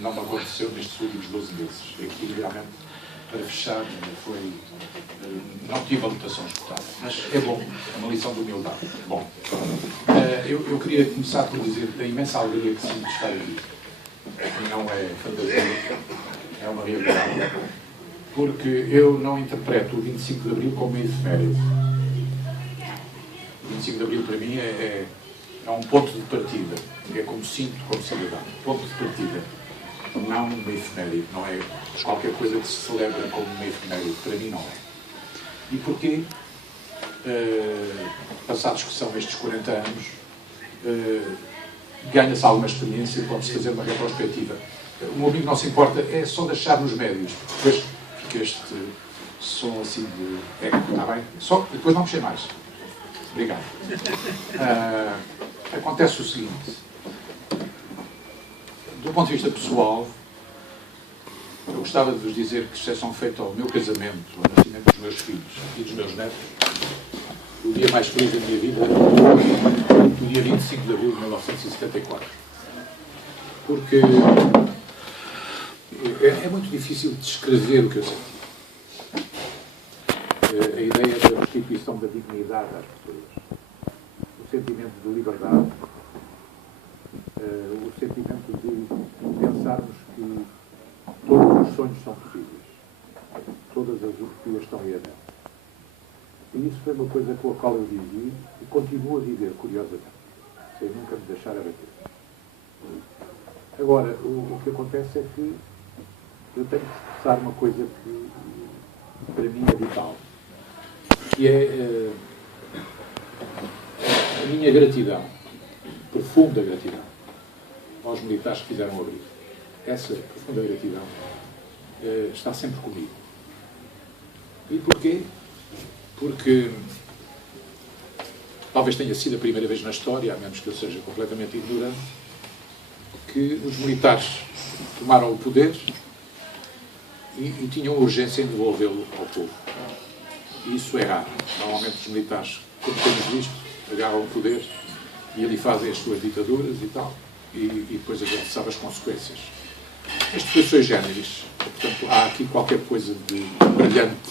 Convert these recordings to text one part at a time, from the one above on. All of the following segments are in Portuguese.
Não me aconteceu nestes últimos 12 meses. Aqui realmente, para fechar, não tive a lotação escutada. Mas é bom, é uma lição de humildade. Bom, eu queria começar por dizer da imensa alegria que sinto de estar aqui. Não é fantasia, é uma realidade. Porque eu não interpreto o 25 de Abril como efeméride. O 25 de Abril, para mim, é um ponto de partida. É como sinto como cidadão. Ponto de partida. Não uma efeméride. Não é qualquer coisa que se celebra como uma efeméride. Para mim, não é. E porquê? Passados que são estes 40 anos, ganha-se alguma experiência e pode-se fazer uma retrospectiva. O meu amigo não se importa, é só deixar nos médios, porque depois fica este som assim de eco, está bem? Só, depois não mexer mais. Obrigado. Acontece o seguinte. Do ponto de vista pessoal, eu gostava de vos dizer que, exceção feita ao meu casamento, ao nascimento dos meus filhos e dos meus netos, o dia mais feliz da minha vida foi o dia 25 de abril de 1974. Porque é muito difícil descrever o que eu senti. A ideia da restituição da dignidade às pessoas, o sentimento de liberdade, o sentimento de pensarmos que todos os sonhos são possíveis, todas as utopias estão aí adentro. E isso foi uma coisa com a qual eu vivi e continuo a viver, curiosamente, sem nunca me deixar abater. Agora, o que acontece é que eu tenho que expressar uma coisa que para mim é vital, que é a minha gratidão, profunda gratidão, aos militares que fizeram o abrigo. Essa profunda gratidão está sempre comigo. E porquê? Porque talvez tenha sido a primeira vez na história, a menos que eu seja completamente ignorante, que os militares tomaram o poder e tinham urgência em devolvê-lo ao povo. E isso é raro. Normalmente os militares, como temos visto, agarram o poder e ali fazem as suas ditaduras e tal, e depois a gente sabe as consequências. Este foi sui generis. Portanto, há aqui qualquer coisa de brilhante,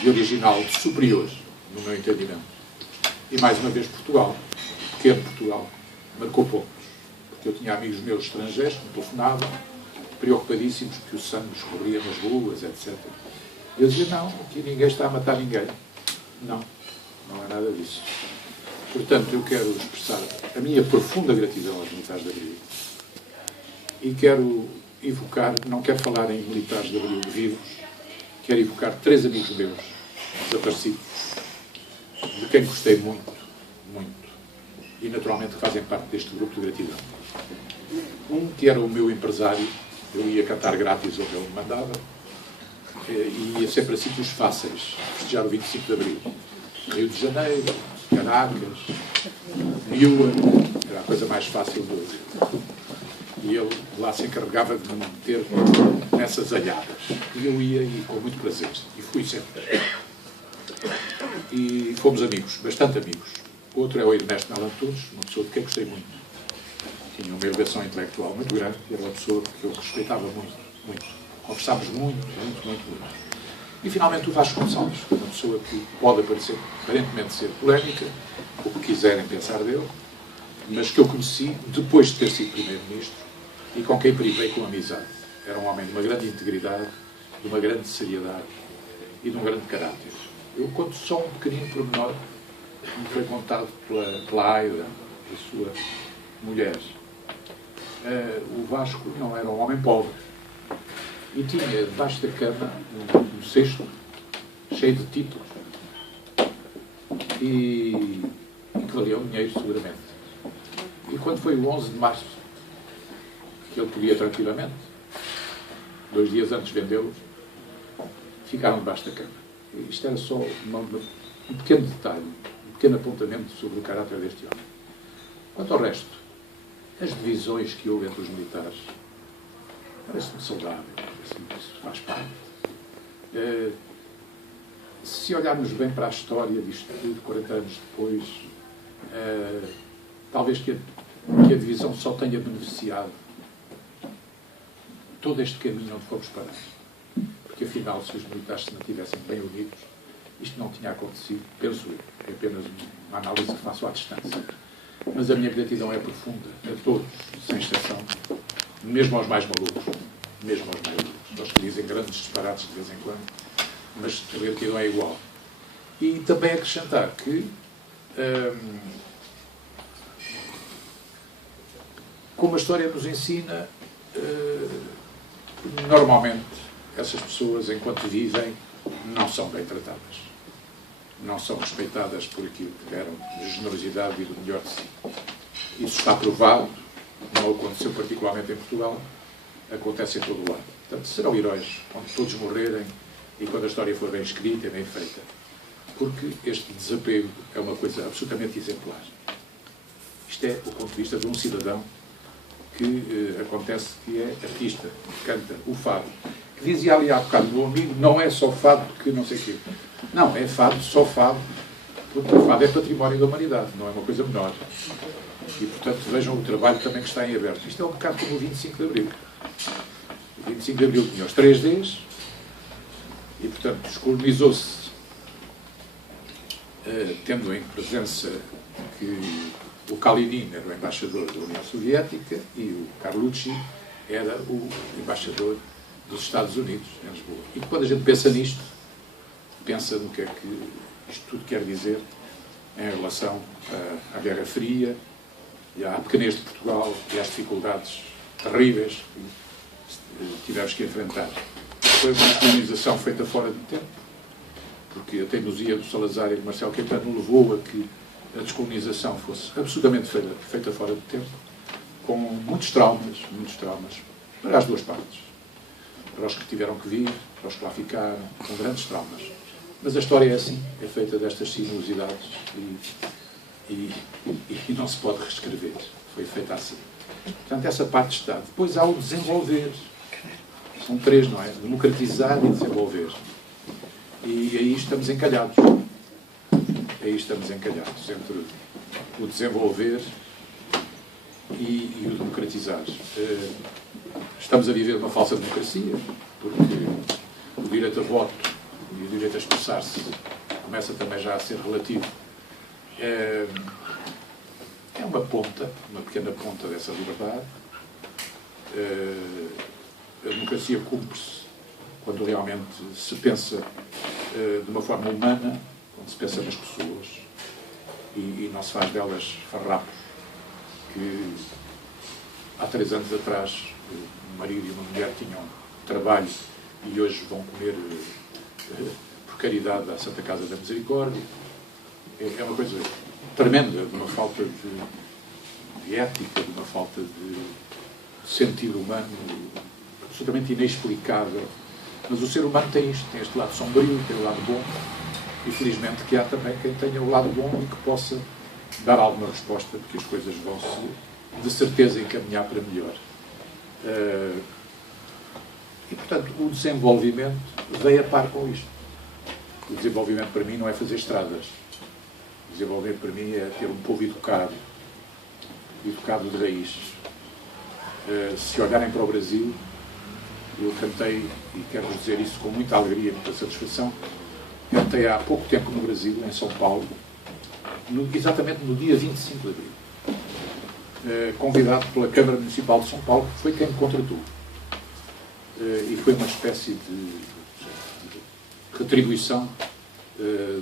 de original, de superior, no meu entendimento. E mais uma vez Portugal, pequeno Portugal, marcou pontos. Porque eu tinha amigos meus estrangeiros que me telefonavam, preocupadíssimos porque o sangue escorria nas ruas, etc. Eu dizia, não, aqui ninguém está a matar ninguém. Não, não é nada disso. Portanto, eu quero expressar a minha profunda gratidão aos militares de Abril. E quero evocar, não quero falar em militares de Abril vivos, quero evocar 3 amigos meus desaparecidos, de quem gostei muito, muito, e naturalmente que fazem parte deste grupo de gratidão. Um que era o meu empresário, eu ia cantar grátis onde ele me mandava, e ia sempre a sítios fáceis, festejar o 25 de Abril. Rio de Janeiro, Caracas, Niua, era a coisa mais fácil do mundo. E ele lá se encarregava de me meter nessas alhadas. E eu ia, e com muito prazer. E fui sempre. E fomos amigos, bastante amigos. Outro é o Ernesto Melantunes, uma pessoa de quem gostei muito. Tinha uma elevação intelectual muito grande, e era uma pessoa que eu respeitava muito, muito. Conversámos muito. E finalmente o Vasco Gonçalves, uma pessoa que pode aparecer, aparentemente ser polémica, o que quiserem pensar dele, mas que eu conheci depois de ter sido primeiro-ministro e com quem privei com amizade. Era um homem de uma grande integridade, de uma grande seriedade e de um grande caráter. Eu conto só um pequenino pormenor que me foi contado pela Aida, a sua mulher. O Vasco não era um homem pobre e tinha debaixo da cama um cesto cheio de títulos e que valiam dinheiro seguramente. E quando foi o 11 de março, que ele podia tranquilamente, 2 dias antes vendê-los, ficaram debaixo da cama. E isto era só um pequeno detalhe, um pequeno apontamento sobre o caráter deste homem. Quanto ao resto, as divisões que houve entre os militares, parece-me saudável, isso faz parte. Se olharmos bem para a história disto tudo, 40 anos depois, talvez que que a divisão só tenha beneficiado todo este caminho onde fomos parar. Porque, afinal, se os militares se mantivessem bem unidos, isto não tinha acontecido, penso eu. É apenas uma análise que faço à distância. Mas a minha gratidão é profunda, a todos, sem exceção, mesmo aos mais malucos. Mesmo aos mais malucos. Aos que dizem grandes disparates de vez em quando, mas a gratidão é igual. E também acrescentar que, como a história nos ensina, normalmente essas pessoas, enquanto vivem, não são bem tratadas. Não são respeitadas por aquilo que deram de generosidade e do melhor de si. Isso está provado, não aconteceu particularmente em Portugal, acontece em todo o lado. Portanto, serão heróis onde todos morrerem e quando a história for bem escrita e bem feita. Porque este desapego é uma coisa absolutamente exemplar. Isto é o ponto de vista de um cidadão que acontece que é artista, que canta o fado. Que dizia ali há bocado, meu amigo, não é só fado porque não sei o quê. Não, é fado, só fado, porque o fado é património da humanidade, não é uma coisa menor. E, portanto, vejam o trabalho também que está em aberto. Isto é um bocado como o 25 de Abril. O 25 de Abril tinha os 3 Ds e, portanto, descolonizou-se tendo em presença que o Kalinin era o embaixador da União Soviética e o Carlucci era o embaixador dos Estados Unidos, em Lisboa. E quando a gente pensa nisto, pensa no que é que isto tudo quer dizer em relação à Guerra Fria e à pequenez de Portugal e às dificuldades terríveis que tivemos que enfrentar. Foi uma colonização feita fora de tempo, porque a teimosia do Salazar e do Marcelo Caetano levou a que a descolonização fosse absolutamente feita fora de tempo, com muitos traumas, para as duas partes. Para os que tiveram que vir, para os que lá ficaram, com grandes traumas. Mas a história é assim, é feita destas sinuosidades e não se pode reescrever. Foi feita assim. Portanto, essa parte está. Depois há o desenvolver. São 3, não é? Democratizar e desenvolver. E aí estamos encalhados. Aí estamos encalhados entre o desenvolver e o democratizar. Estamos a viver uma falsa democracia, porque o direito a voto e o direito a expressar-se começa também já a ser relativo. É uma ponta, uma pequena ponta dessa liberdade. A democracia cumpre-se quando realmente se pensa de uma forma humana, quando se pensa nas pessoas e não se faz delas farrapos que há 3 anos atrás um marido e uma mulher tinham trabalho e hoje vão comer por caridade à Santa Casa da Misericórdia. É uma coisa tremenda, de uma falta de ética, de uma falta de sentido humano absolutamente inexplicável. Mas o ser humano tem isto, tem este lado sombrio, tem o lado bom, e felizmente que há também quem tenha o lado bom e que possa dar alguma resposta, porque as coisas vão-se de certeza encaminhar para melhor. E, portanto, o desenvolvimento veio a par com isto. O desenvolvimento para mim não é fazer estradas. O desenvolvimento para mim é ter um povo educado de raiz. Se olharem para o Brasil, eu cantei, e quero-vos dizer isso com muita alegria e muita satisfação, cantei há pouco tempo no Brasil, em São Paulo, exatamente no dia 25 de Abril, convidado pela Câmara Municipal de São Paulo, que foi quem me contratou. E foi uma espécie de retribuição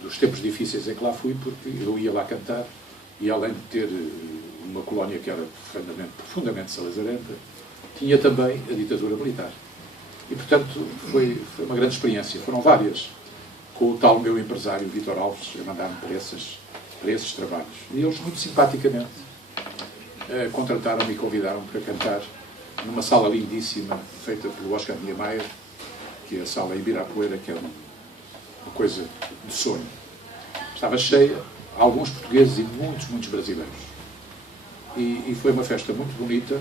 dos tempos difíceis em que lá fui, porque eu ia lá cantar e, além de ter uma colónia que era profundamente salazarenta, tinha também a ditadura militar. E, portanto, foi uma grande experiência. Foram várias, com o tal meu empresário, Vítor Alves, a mandar-me para esses trabalhos. E eles, muito simpaticamente, contrataram-me e convidaram-me para cantar numa sala lindíssima, feita pelo Oscar Niemeyer, que é a sala Ibirapuera, que é uma coisa de sonho. Estava cheia, alguns portugueses e muitos brasileiros. E foi uma festa muito bonita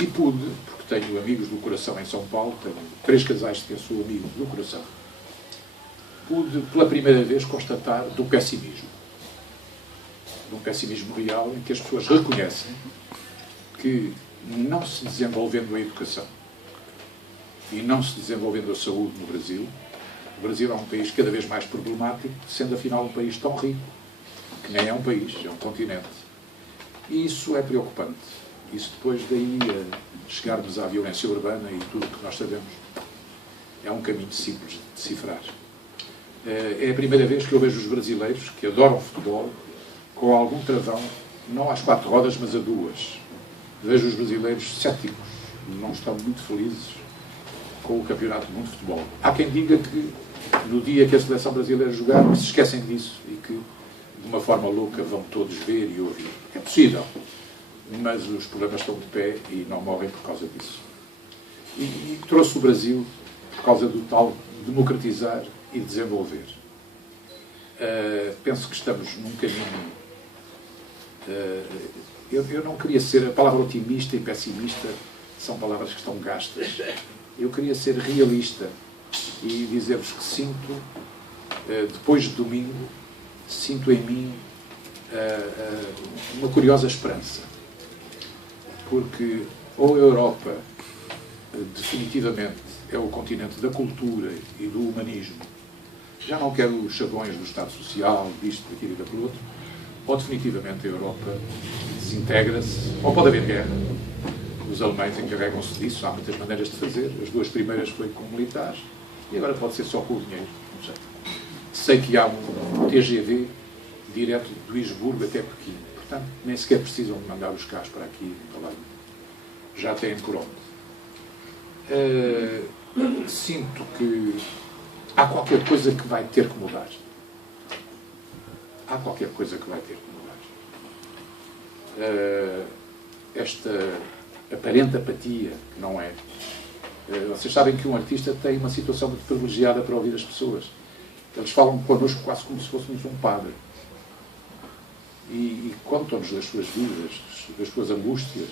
e pude, porque tenho amigos do coração em São Paulo, tenho 3 casais que eu sou amigo do coração, pude pela primeira vez constatar do pessimismo. de um pessimismo real em que as pessoas reconhecem que, não se desenvolvendo a educação e não se desenvolvendo a saúde no Brasil, o Brasil é um país cada vez mais problemático, sendo afinal um país tão rico, que nem é um país, é um continente. E isso é preocupante. Isso depois daí chegarmos à violência urbana e tudo o que nós sabemos, é um caminho simples de decifrar. É a primeira vez que eu vejo os brasileiros, que adoram futebol, com algum travão, não às 4 rodas, mas a 2. Vejo os brasileiros céticos, não estão muito felizes com o Campeonato do Mundo de Futebol. Há quem diga que no dia que a seleção brasileira jogar, se esquecem disso e que, de uma forma louca, vão todos ver e ouvir. É possível, mas os problemas estão de pé e não morrem por causa disso. E trouxe o Brasil por causa do tal democratizar e desenvolver. Penso que estamos num caminho... Eu não queria ser... A palavra otimista e pessimista são palavras que estão gastas. Eu queria ser realista e dizer-vos que sinto, depois de domingo, sinto em mim uma curiosa esperança. Porque ou a Europa definitivamente é o continente da cultura e do humanismo, já não quero os chavões do Estado Social, disto, daquilo e daquilo outro, ou definitivamente a Europa desintegra-se, ou pode haver guerra. Os alemães encarregam-se disso, há muitas maneiras de fazer. As 2 primeiras foi com militares e agora pode ser só com o dinheiro, não sei. Sei que há um TGV direto de Duisburgo até Pequim, portanto nem sequer precisam de mandar os carros para aqui, para lá. Já têm por onde. Sinto que há qualquer coisa que vai ter que mudar. Há qualquer coisa que vai ter que mudar. Esta aparente apatia, que não é. Vocês sabem que um artista tem uma situação muito privilegiada para ouvir as pessoas. Eles falam connosco quase como se fôssemos um padre. E contam-nos das suas vidas, das suas angústias.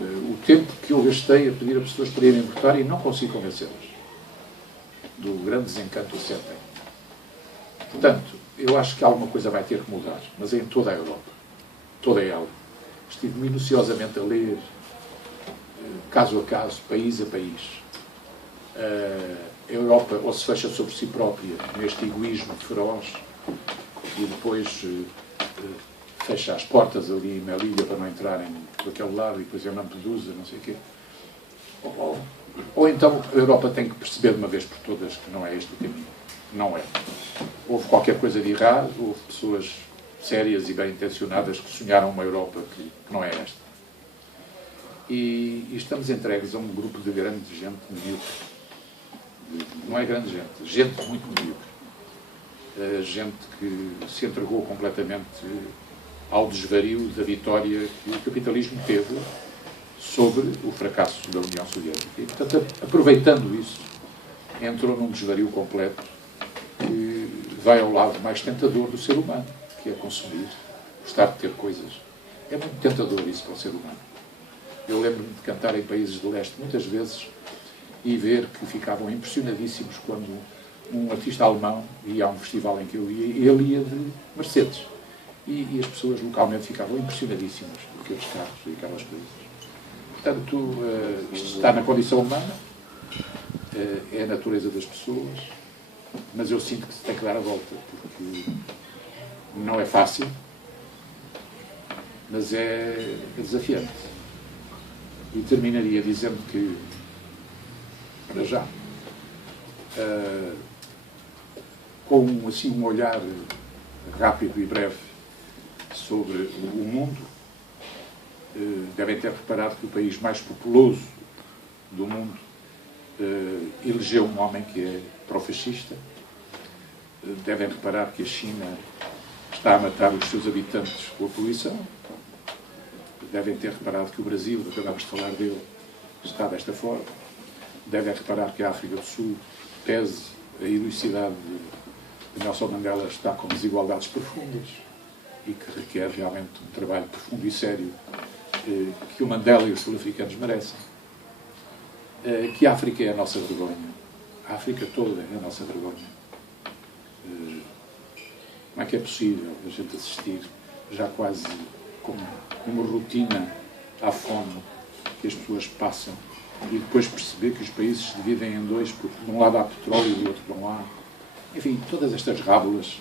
O tempo que eu gastei a pedir a pessoas para irem votar e não consigo convencê-las do grande desencanto que sentem. Portanto, eu acho que alguma coisa vai ter que mudar, mas é em toda a Europa. Toda ela. Estive minuciosamente a ler, caso a caso, país a país. A Europa ou se fecha sobre si própria, neste egoísmo feroz, e depois fecha as portas ali em Melilla para não entrarem por aquele lado, e depois em Lampedusa, não sei o quê. Ou então a Europa tem que perceber de uma vez por todas que não é este o caminho. Não é. Houve qualquer coisa de errado, houve pessoas sérias e bem-intencionadas que sonharam uma Europa que não é esta. E estamos entregues a um grupo de grande gente medíocre. Não é grande gente muito medíocre. Gente que se entregou completamente ao desvario da vitória que o capitalismo teve sobre o fracasso da União Soviética. E, portanto, aproveitando isso, entrou num desvario completo que vai ao lado mais tentador do ser humano, que é consumir, gostar de ter coisas. É muito tentador isso para o ser humano. Eu lembro-me de cantar em países de leste muitas vezes e ver que ficavam impressionadíssimos quando um artista alemão ia a um festival em que eu ia e ele ia de Mercedes. E as pessoas localmente ficavam impressionadíssimas por aqueles carros e aquelas coisas. Portanto, isto está na condição humana, é a natureza das pessoas, mas eu sinto que se tem que dar a volta, porque não é fácil, mas é desafiante. E terminaria dizendo que, para já, com assim, um olhar rápido e breve sobre o mundo, devem ter reparado que o país mais populoso do mundo elegeu um homem que é pró-fascista. Devem reparar que a China está a matar os seus habitantes com a poluição. Devem ter reparado que o Brasil, acabamos de falar dele, está desta forma. Devem reparar que a África do Sul, pese a heroicidade de Nelson Mandela, está com desigualdades profundas e que requer realmente um trabalho profundo e sério que o Mandela e os sul-africanos merecem. Que a África é a nossa vergonha. A África toda é a nossa vergonha. Como é que é possível a gente assistir já quase como uma rotina à fome que as pessoas passam, e depois perceber que os países se dividem em dois, porque de um lado há petróleo e do outro não há. Enfim, todas estas rábulas,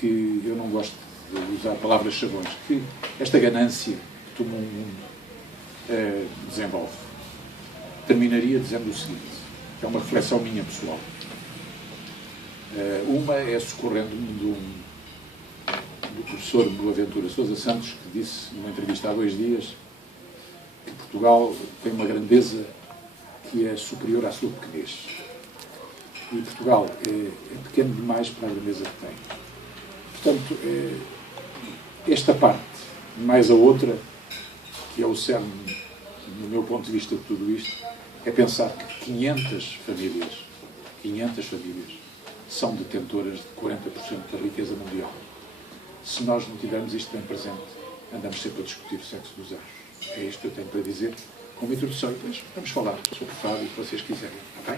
que eu não gosto de usar palavras chavões, que esta ganância que tomou o mundo desenvolve. Terminaria dizendo o seguinte, que é uma reflexão minha pessoal. Uma é socorrendo-me do professor Boaventura Sousa Santos, que disse numa entrevista há 2 dias que Portugal tem uma grandeza que é superior à sua pequenez. E Portugal é pequeno demais para a grandeza que tem. Portanto, esta parte, mais a outra, que é o cerne, no meu ponto de vista, de tudo isto, é pensar que 500 famílias são detentoras de 40% da riqueza mundial. Se nós não tivermos isto bem presente, andamos sempre a discutir o sexo dos anjos. É isto que eu tenho para dizer como introdução, e depois vamos falar sobre o Fábio, o que vocês quiserem, ok?